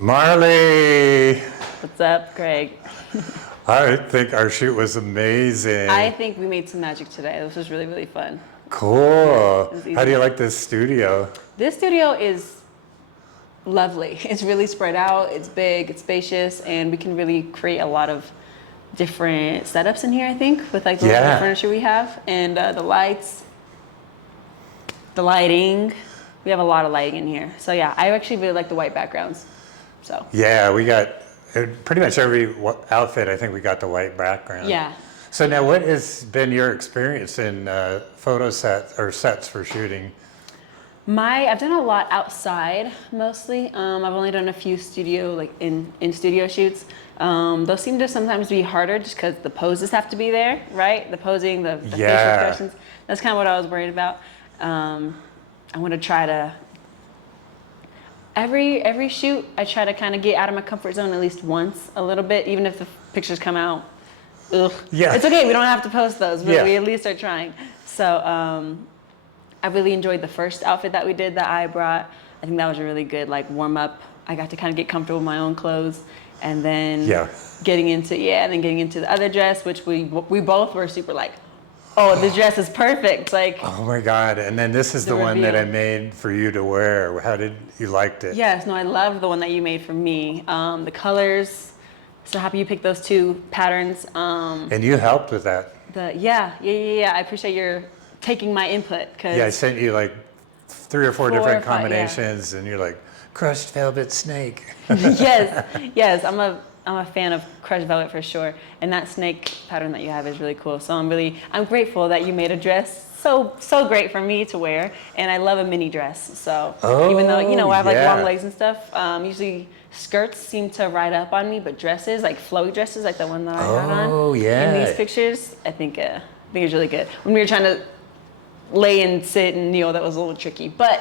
Marlee, What's up, Craig? I think our shoot was amazing. I think we made some magic today. This was really, really fun. Cool. It was How do you easy. like this studio? This studio is lovely. It's really spread out, it's big, it's spacious, and we can really create a lot of different setups in here, I think, with like the Yeah. furniture we have and the lights, the lighting. We have a lot of lighting in here. So yeah, I actually really like the white backgrounds. So Yeah, we got pretty much every outfit. I think we got the white background. yeah. So now, what has been your experience in photo sets or sets for shooting? I've done a lot outside mostly. I've only done a few studio, like in studio shoots. Those seem to sometimes be harder just because the poses have to be there, right? The posing, the facial Yeah. expressions. That's kind of what I was worried about. I want to try to, every shoot, I try to kind of get out of my comfort zone at least once a little bit, even if the pictures come out. Ugh. Yeah. It's okay, we don't have to post those, but Yeah. we at least are trying. So, I really enjoyed the first outfit that we did that I brought. I think that was a really good like warm up. I got to kind of get comfortable in my own clothes, and then getting into the other dress, which we both were super like, oh, the dress is perfect. Like, Oh my God! And then this is the one that I reveal. made for you to wear. How did you liked it? yes, no, I love the one that you made for me. The colors. So happy you picked those two patterns. And you helped with that. Yeah. I appreciate your taking my input because Yeah, I sent you like 3 or 4 4 or different 5, yeah. combinations, and you're like, crushed velvet snake. yes, I'm a fan of crushed velvet for sure, and that snake pattern that you have is really cool. So I'm grateful that you made a dress so great for me to wear, and I love a mini dress. So even though I have like yeah. long legs and stuff, usually skirts seem to ride up on me, but dresses like flowy dresses like the one that I had on in these pictures, I think it's really good. When we were trying to lay and sit and kneel, that was a little tricky, but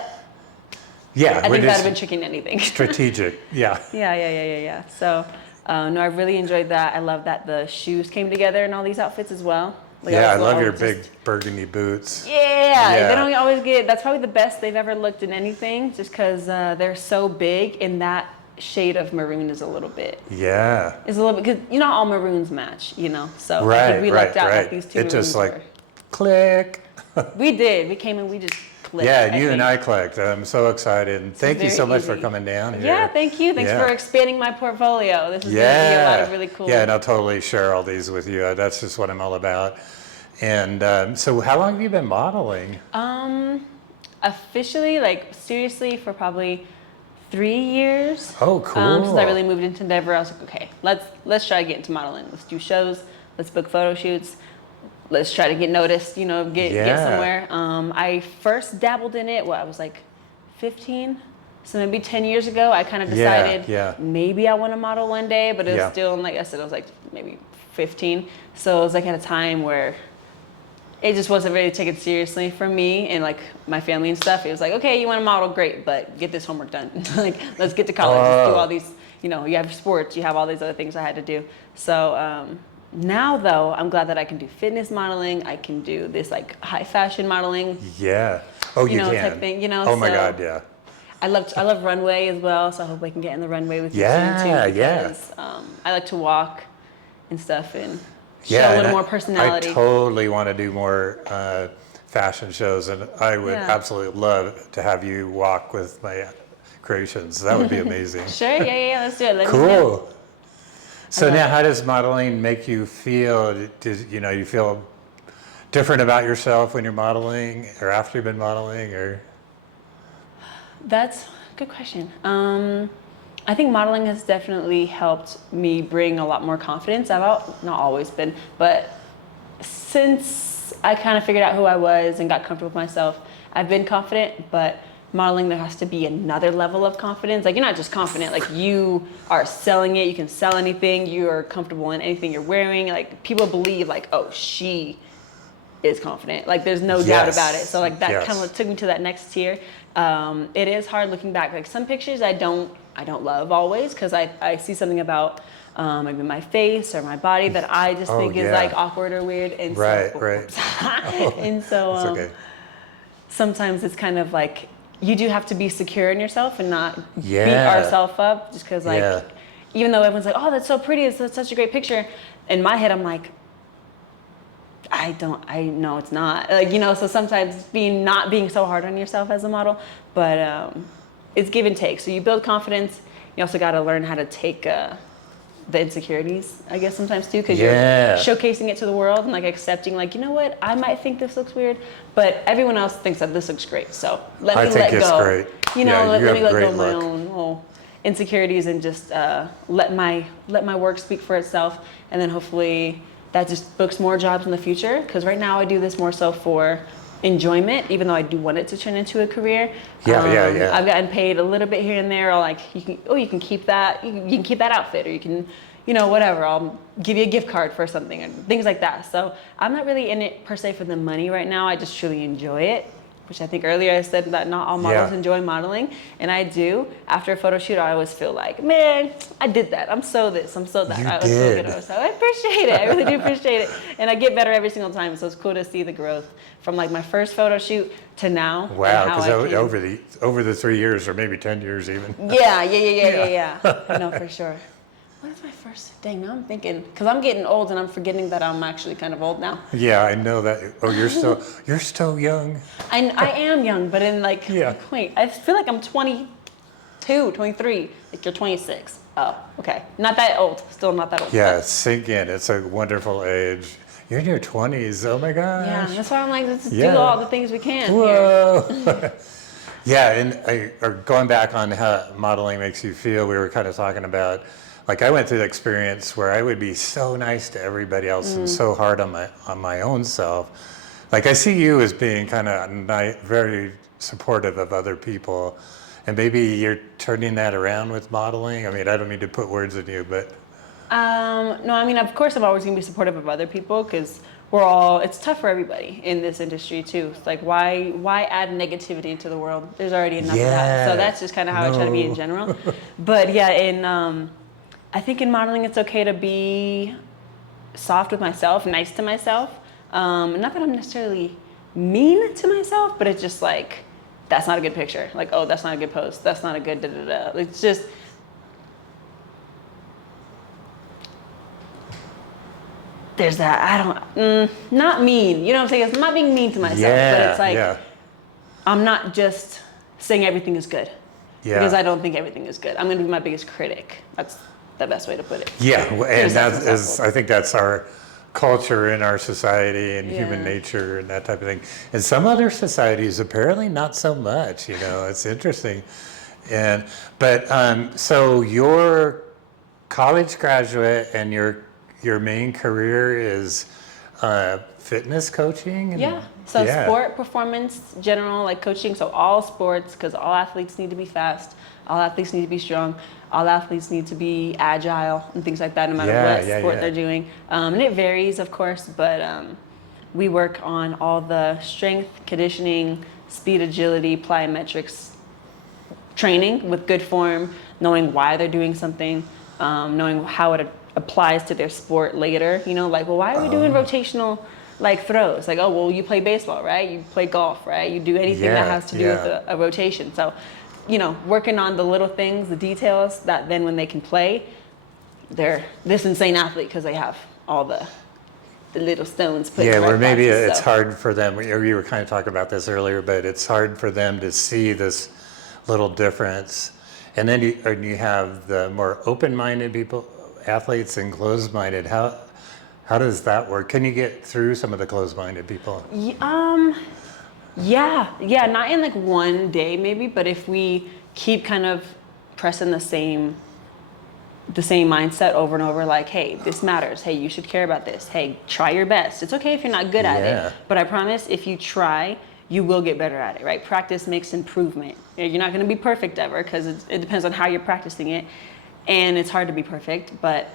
Yeah, I we're think that'd just have been tricky in anything. strategic. Yeah. Yeah. So, no, I really enjoyed that. I love that the shoes came together in all these outfits as well. Like, Yeah, I was love all your just- big burgundy boots. Yeah, they don't always get. That's probably the best they've ever looked in anything, just because they're so big, and that shade of maroon is a little bit. Yeah. It's a little bit because all maroons match, So I Right, think we right, lucked out right. that these two It just maroons like click. we did. We came and we just clicked. Yeah, and you think. and I clicked. I'm so excited. And thank you very so much for easy. coming down here. Yeah, thank you. Thanks Yeah. for expanding my portfolio. This is going to be a lot of really cool. Yeah, and I'll totally share all these with you. That's just what I'm all about. And so how long have you been modeling? Officially, like seriously, for probably 3 years. Oh, cool. Since I really moved into Denver, I was like, okay, let's try to get into modeling. Let's do shows. Let's book photo shoots. Let's try to get noticed. Get somewhere. I first dabbled in it. I was like 15. So maybe 10 years ago, I kind of decided maybe I want to model one day, but it was still, like I said, I was like maybe 15. So it was like at a time where it just wasn't really taken seriously from me and like my family and stuff. It was like, okay, you want to model, great, but get this homework done. Like, let's get to college, let's do all these, you have sports, you have all these other things I had to do. So now though, I'm glad that I can do fitness modeling. I can do this like high fashion modeling. Yeah. Oh, you can. Type thing, Oh my so God, yeah. I love runway as well, so I hope I can get in the runway with you Yeah, soon too. yeah. Because I like to walk and stuff and show Yeah, a and little more personality. I totally want to do more fashion shows, and I would absolutely love to have you walk with my creations. That would be amazing. Sure, yeah, let's do it. Let me know. Cool. So now, how does modeling make you feel? You feel different about yourself when you're modeling, or after you've been modeling, or? That's a good question. I think modeling has definitely helped me bring a lot more confidence. Not always been, but since I kind of figured out who I was and got comfortable with myself, I've been confident, but modeling, there has to be another level of confidence. Like, you're not just confident, like you are selling it, you can sell anything, you are comfortable in anything you're wearing. Like, people believe like, oh, she is confident. Like, there's no doubt about it. So like that kind of took me to that next tier. It is hard looking back. Like, some pictures I don't love always, because I see something about maybe my face or my body that I just think is like awkward or weird. And Right. and so It's okay. sometimes it's kind of like you do have to be secure in yourself and not beat Yeah. ourselves up just because like, Yeah. even though everyone's like, oh, that's so pretty, it's such a great picture. In my head, I'm like, I know it's not. Like, you know, so sometimes not being so hard on yourself as a model, but it's give and take. So you build confidence. You also got to learn how to take the insecurities, I guess, sometimes too, because Yeah. you're showcasing it to the world and like accepting, like, you know what, I might think this looks weird, but everyone else thinks that this looks great. So let me let it's go. great. You know, Yeah, let you me have let go great of my look. own little insecurities and just let my work speak for itself, and then hopefully that just books more jobs in the future. Because right now I do this more so for enjoyment, even though I do want it to turn into a career. Yeah. I've gotten paid a little bit here and there, or like you can keep that, you can keep that outfit, or you can, you know, whatever. I'll give you a gift card for something and things like that. So I'm not really in it per se for the money right now. I just truly enjoy it, which I think earlier I said that not all models Yeah. enjoy modeling, and I do. After a photo shoot, I always feel like, man, I did that. I'm so this, I'm so that. You I always feel did. good. So I appreciate it. I really do appreciate it, and I get better every single time. So it's cool to see the growth from like my first photo shoot to now. and Wow, how because I can- over the 3 years or maybe 10 years even. Yeah. No, for sure. What is my first? Dang, now I'm thinking, because I'm getting old and I'm forgetting that I'm actually kind of old now. Yeah, I know that. Oh, you're still young. I am young, but in like, Yeah. wait, I feel like I'm 22, 23. Like you're 26. Oh, okay. Not that old. Still not that old. Yeah, sink in. It's a wonderful age. You're in your 20s. Oh my gosh. Yeah, that's why I'm like, let's Yeah. do all the things we can here. Whoa. Yeah, and going back on how modeling makes you feel, we were kind of talking about, like I went through the experience where I would be so nice to everybody else and so hard on my own self. Like I see you as being kind of very supportive of other people, and maybe you're turning that around with modeling. I mean, I don't mean to put words in you, but No, I mean, of course, I'm always gonna be supportive of other people because it's tough for everybody in this industry too. It's like, why add negativity into the world? There's already enough of that. So that's just kind of how I try to be in general. But yeah, I think in modeling, it's okay to be soft with myself, nice to myself. Not that I'm necessarily mean to myself, but it's just like, that's not a good picture. Like, oh, that's not a good post. That's not a good da-da-da. It's just, there's that, not mean. You know what I'm saying? It's not being mean to myself, but it's like, I'm not just saying everything is good. Yeah. Because I don't think everything is good. I'm going to be my biggest critic. That's the best way to put it. Yeah, and that is, successful. I think that's our culture in our society and human Yeah. nature and that type of thing. And some other societies, apparently not so much, you know, it's interesting. But so you're college graduate and your main career is fitness coaching? Yeah. So Yeah. sport, performance, general, like coaching. So all sports, because all athletes need to be fast. All athletes need to be strong. All athletes need to be agile and things like that, no matter what sport they're doing. And it varies, of course, but we work on all the strength, conditioning, speed, agility, plyometrics training with good form, knowing why they're doing something, knowing how it applies to their sport later. You know, like, well, why are we doing rotational like throws? Like, oh, well, you play baseball, right? You play golf, right? You do anything that has to do with a rotation. So, you know, working on the little things, the details that then when they can play, they're this insane athlete because they have all the little stones put in the right where maybe places, it's so. hard for them, you were kind of talking about this earlier, but it's hard for them to see this little difference. And then you have the more open-minded people, athletes, and closed-minded. How does that work? Can you get through some of the closed-minded people? Yeah, not in like one day maybe, but if we keep kind of pressing the same mindset over and over, like, hey, this matters. Hey, you should care about this. Hey, try your best. It's okay if you're not good at it, but I promise if you try, you will get better at it, right? Practice makes improvement. You're not going to be perfect ever because it depends on how you're practicing it, and it's hard to be perfect, but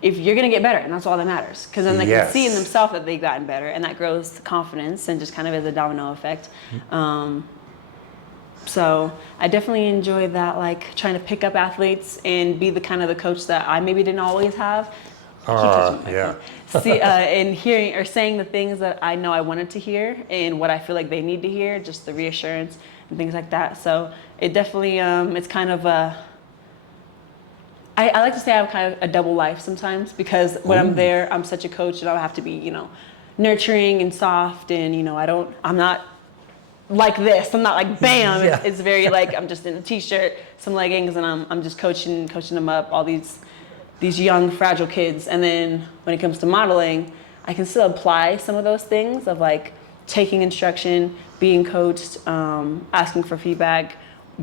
if you're going to get better, and that's all that matters, because then they can see in themselves that they've gotten better, and that grows confidence and just kind of is a domino effect. So I definitely enjoy that, like trying to pick up athletes and be the kind of the coach that I maybe didn't always have. See, and hearing or saying the things that I know I wanted to hear and what I feel like they need to hear, just the reassurance and things like that. So it definitely, it's kind of a, I like to say I have kind of a double life sometimes, because when I'm there, I'm such a coach and I have to be, nurturing and soft, and, I'm not like this. I'm not like bam. Yeah. It's very like I'm just in a t-shirt, some leggings, and I'm just coaching them up, all these young fragile kids. And then when it comes to modeling, I can still apply some of those things of like taking instruction, being coached, asking for feedback,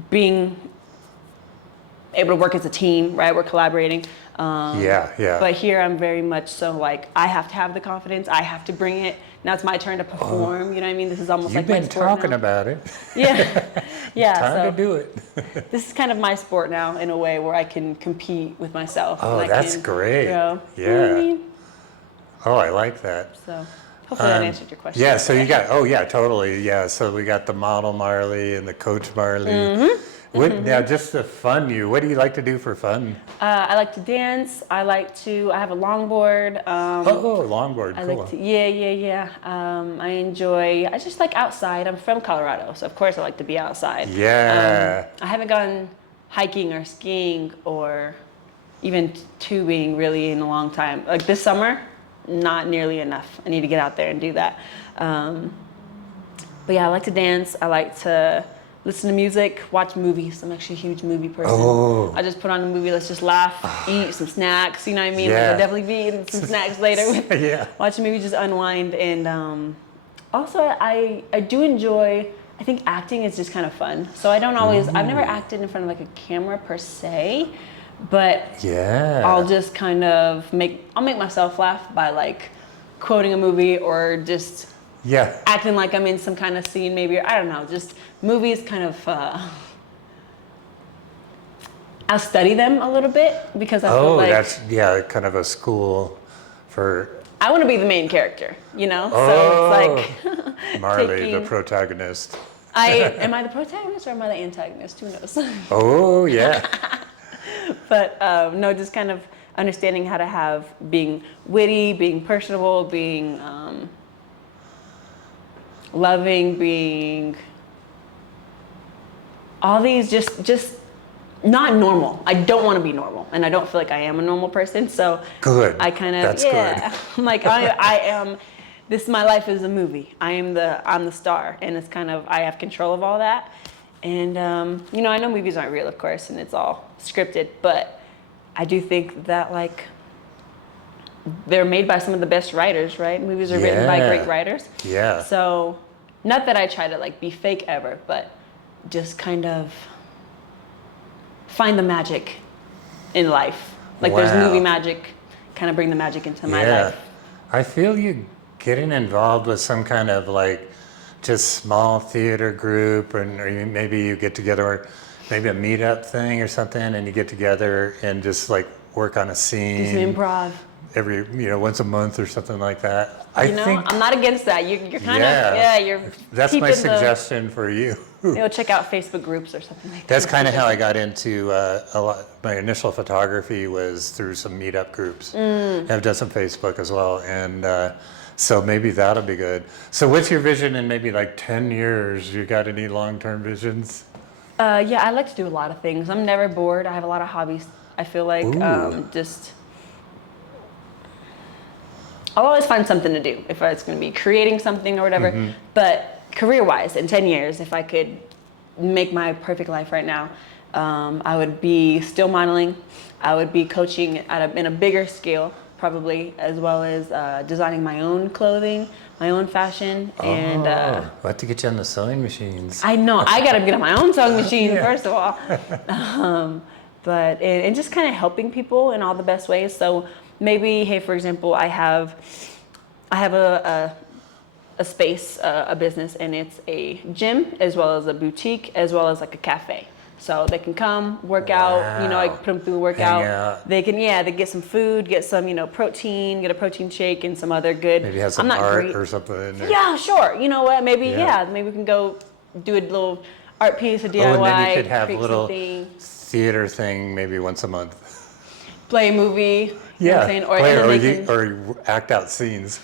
being able to work as a team, right? We're collaborating. Yeah. But here I'm very much so like I have to have the confidence. I have to bring it. Now it's my turn to perform. You know what I mean? This is almost like my sport now. You've been talking about it. Yeah. Time to do it. This is kind of my sport now in a way where I can compete with myself. Oh, and that's great. Yeah. Yeah. You know what I mean? Oh, I like that. So hopefully that answered your question. Yeah, so you got, totally. Yeah, so we got the model Marlee and the coach Marlee. Now, just to fun you, what do you like to do for fun? I like to dance. I have a longboard. Longboard, I cool. like to, yeah. I just like outside. I'm from Colorado, so of course I like to be outside. Yeah. I haven't gone hiking or skiing or even tubing really in a long time. Like this summer, not nearly enough. I need to get out there and do that. But yeah, I like to dance. I like to listen to music, watch movies. I'm actually a huge movie person. Oh. I just put on a movie, let's just laugh, eat some snacks, you know what I mean? Yeah. Like I'll definitely be eating some snacks later. Yeah. Watch a movie, just unwind. And also I do enjoy, I think acting is just kind of fun. So I've never acted in front of like a camera per se, but Yeah. I'll just kind of I'll make myself laugh by like quoting a movie or just acting like I'm in some kind of scene maybe, or I don't know, just movies kind of, I'll study them a little bit because I feel like. That's, kind of a school for. I want to be the main character, So it's like. Marlee, the protagonist. Am I the protagonist or am I the antagonist? Who knows? Oh, yeah. But no, just kind of understanding how to being witty, being personable, being loving, being all these just not normal. I don't want to be normal, and I don't feel like I am a normal person. So good. I kind of That's good. I'm like I am. This my life is a movie. I'm the star, and it's kind of I have control of all that. And I know movies aren't real, of course, and it's all scripted, but I do think that like they're made by some of the best writers, right? Movies are written by great writers. Yeah. So not that I try to like be fake ever, but just kind of find the magic in life. Like there's movie magic, kind of bring the magic into my life. I feel you getting involved with some kind of like just small theater group, or maybe you get together, or maybe a meetup thing or something, and you get together and just like work on a scene. Do some improv. Every, once a month or something like that. I think I'm not against that. You're kind of, you're that's my suggestion for you. Check out Facebook groups or something like that. That's kind of how I got into my initial photography was through some meetup groups. I've done some Facebook as well, and so maybe that'll be good. So what's your vision in maybe like 10 years? You got any long-term visions? I like to do a lot of things. I'm never bored. I have a lot of hobbies. I feel like I'll always find something to do, if it's going to be creating something or whatever. But career-wise, in 10 years, if I could make my perfect life right now, I would be still modeling. I would be coaching in a bigger scale, probably, as well as designing my own clothing, my own fashion. And we'll have to get you on the sewing machines. I know. I got to get on my own sewing machine, first of all. But just kind of helping people in all the best ways. So maybe, hey, for example, I have a space, a business, and it's a gym as well as a boutique as well as like a cafe. So they can come work out. I put them through a workout. They can, they get some food, get some, protein, get a protein shake and some other good. Maybe have some art or something in there. Yeah, sure. You know what? Maybe maybe we can go do a little art piece, a DIY. And then you could have a create little something. theater thing maybe once a month. play a movie. You know what I'm saying? Or, play, and then or, they you, can or you act out scenes.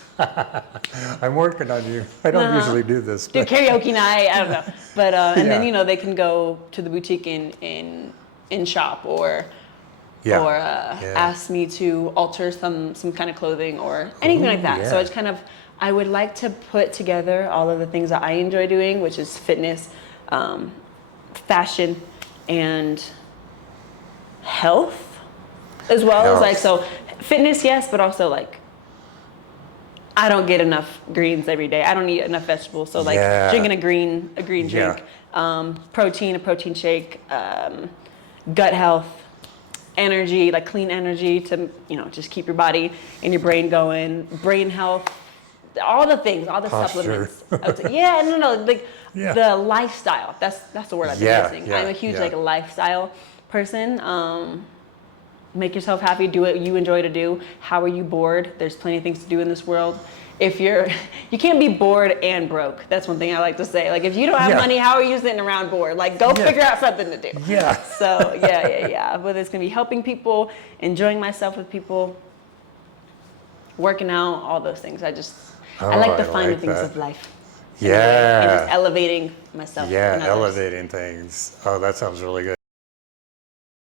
I'm working on you. I don't usually do this. do But karaoke night. I don't know. But and then Yeah. they can go to the boutique in shop or yeah. ask me to alter some kind of clothing or anything like that. So yeah. it's kind of, I would like to put together all of the things that I enjoy doing, which is fitness, fashion, and health, as well as like, so fitness, yes, but also like, I don't get enough greens every day. I don't eat enough vegetables. So like Yeah. drinking a green drink, protein, a protein shake, gut health, energy, like clean energy to, just keep your body and your brain going, brain health, all the things, all the Posture. supplements. Yeah, no, like Yeah. the lifestyle. That's the word I've been Yeah, missing. yeah, I'm a huge yeah. like lifestyle person. Make yourself happy, do what you enjoy to do. How are you bored? There's plenty of things to do in this world. If you can't be bored and broke. That's one thing I like to say. Like if you don't have Yeah. money, how are you sitting around bored? Like go Yeah. figure out something to do. Yeah. So yeah. But it's gonna be helping people, enjoying myself with people, working out, all those things. I like the I finer like things that. of life. Yeah. And just elevating myself. Yeah, and others. elevating things. Oh, that sounds really good.